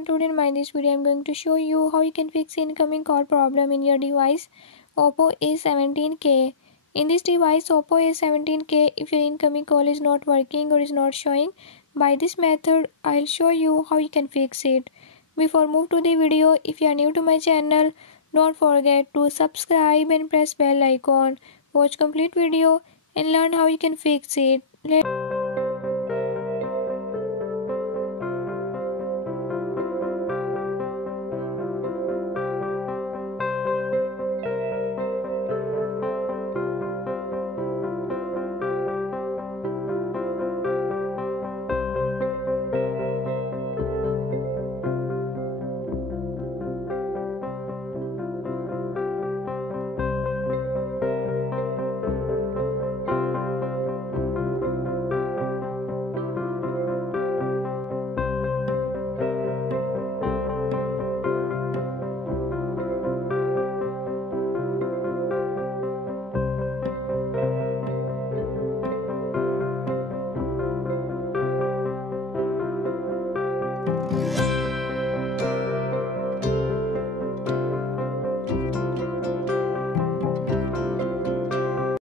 and today in this video I'm going to show you how you can fix incoming call problem in your device Oppo A17k. In this device Oppo A17k, if your incoming call is not working or is not showing, by this method I'll show you how you can fix it. Before move to the video, if you are new to my channel, don't forget to subscribe and press bell icon. Watch complete video and learn how you can fix it.